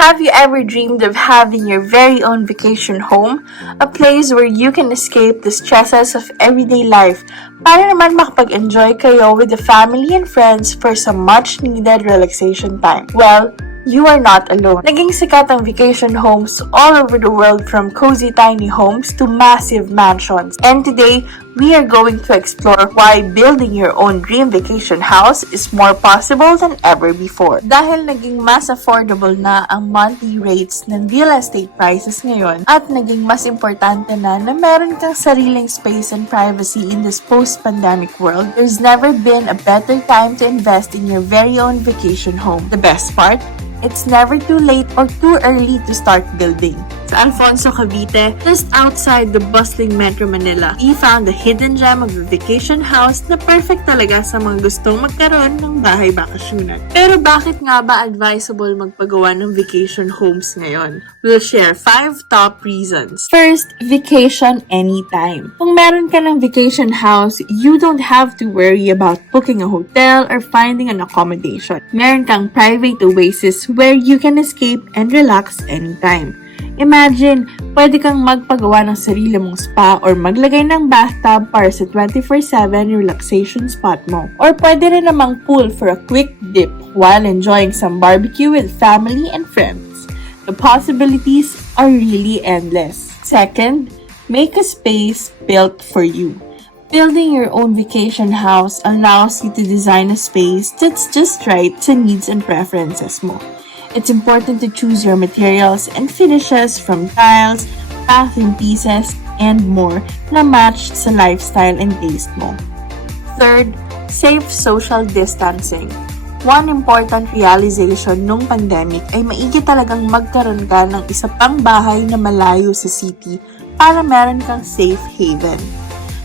Have you ever dreamed of having your very own vacation home? A place where you can escape the stresses of everyday life para naman makapag-enjoy kayo with the family and friends for some much-needed relaxation time. Well, you are not alone. Naging sikat ang vacation homes all over the world, from cozy tiny homes to massive mansions. And today, we are going to explore why building your own dream vacation house is more possible than ever before. Dahil naging mas affordable na ang monthly rates ng real estate prices ngayon, at naging mas importante na meron kang sariling space and privacy in this post-pandemic world, there's never been a better time to invest in your very own vacation home. The best part? It's never too late or too early to start building. Sa Alfonso, Cavite, just outside the bustling Metro Manila, we found the hidden gem of a vacation house na perfect talaga sa mga gustong magkaroon ng bahay bakasyonan. Pero bakit nga ba advisable magpagawa ng vacation homes ngayon? We'll share 5 top reasons. First, vacation anytime. Kung meron ka ng vacation house, you don't have to worry about booking a hotel or finding an accommodation. Meron kang private oasis where you can escape and relax anytime. Imagine, pwede kang magpagawa ng sarili mong spa or maglagay ng bathtub para sa 24/7 relaxation spot mo. Or pwede rin namang pool for a quick dip while enjoying some barbecue with family and friends. The possibilities are really endless. Second, make a space built for you. Building your own vacation house allows you to design a space that's just right sa needs and preferences mo. It's important to choose your materials and finishes, from tiles, bathroom pieces, and more na match sa lifestyle and taste mo. Third, safe social distancing. One important realization nung pandemic ay maigi talagang magkaroon ka ng isa pang bahay na malayo sa city para meron kang safe haven.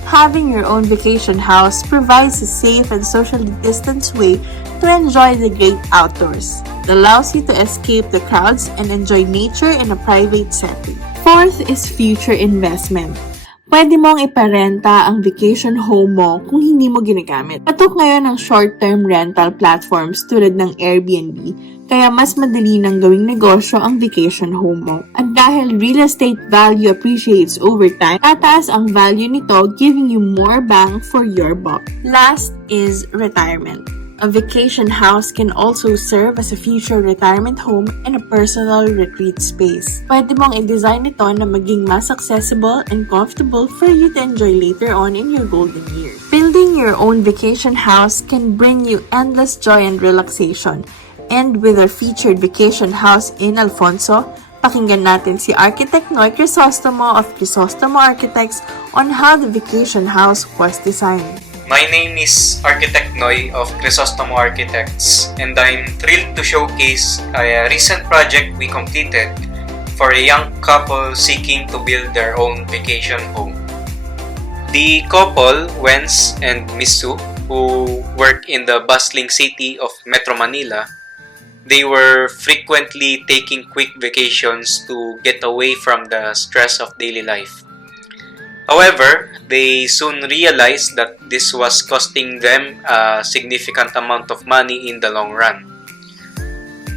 Having your own vacation house provides a safe and socially distanced way to enjoy the great outdoors. It allows you to escape the crowds and enjoy nature in a private setting. Fourth is future investment. Pwede mong iparenta ang vacation home mo kung hindi mo ginagamit. Patok ngayon ang short-term rental platforms tulad ng Airbnb, kaya mas madali nang gawing negosyo ang vacation home mo. At dahil real estate value appreciates over time, tataas ang value nito, giving you more bang for your buck. Last is retirement. A vacation house can also serve as a future retirement home and a personal retreat space. Pwede mong i-design ito na maging mas accessible and comfortable for you to enjoy later on in your golden years. Building your own vacation house can bring you endless joy and relaxation. And with our featured vacation house in Alfonso, pakinggan natin si Architect Noy Crisostomo of Crisostomo Architects on how the vacation house was designed. My name is Architect Noy of Crisostomo Architects, and I'm thrilled to showcase a recent project we completed for a young couple seeking to build their own vacation home. The couple, Wenz and Miss Sue, who work in the bustling city of Metro Manila, they were frequently taking quick vacations to get away from the stress of daily life. However, they soon realized that this was costing them a significant amount of money in the long run.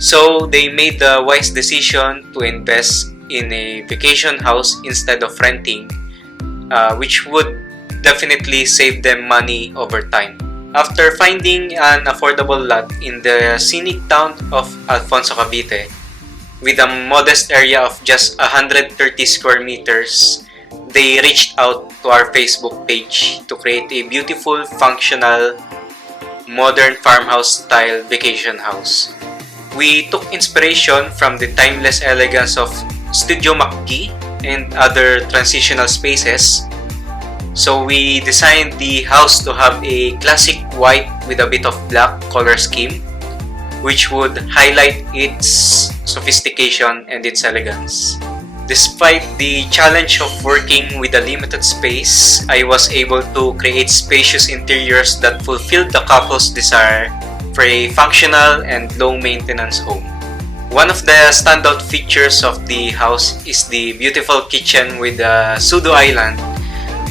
So they made the wise decision to invest in a vacation house instead of renting, which would definitely save them money over time. After finding an affordable lot in the scenic town of Alfonso, Cavite, with a modest area of just 130 square meters, they reached out to our Facebook page to create a beautiful, functional, modern farmhouse-style vacation house. We took inspiration from the timeless elegance of Studio McGee and other transitional spaces. So we designed the house to have a classic white with a bit of black color scheme, which would highlight its sophistication and its elegance. Despite the challenge of working with a limited space, I was able to create spacious interiors that fulfilled the couple's desire for a functional and low-maintenance home. One of the standout features of the house is the beautiful kitchen with a pseudo island,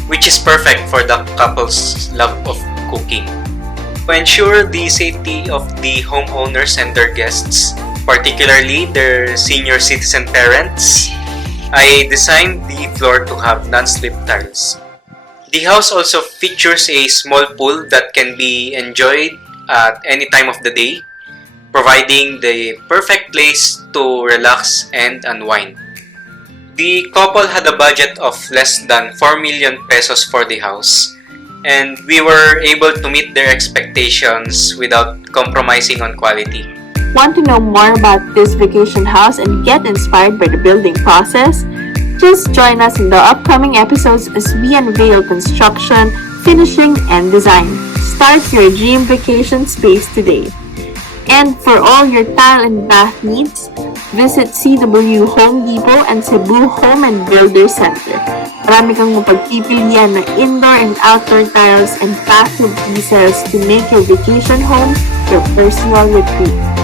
which is perfect for the couple's love of cooking. To ensure the safety of the homeowners and their guests, particularly their senior citizen parents, I designed the floor to have non-slip tiles. The house also features a small pool that can be enjoyed at any time of the day, providing the perfect place to relax and unwind. The couple had a budget of less than 4 million pesos for the house, and we were able to meet their expectations without compromising on quality. Want to know more about this vacation house and get inspired by the building process? Just join us in the upcoming episodes as we unveil construction, finishing, and design. Start your dream vacation space today. And for all your tile and bath needs, visit CW Home Depot and Cebu Home and Builder Center. Marami kang mapagpipilian na indoor and outdoor tiles and bathroom pieces to make your vacation home your personal retreat.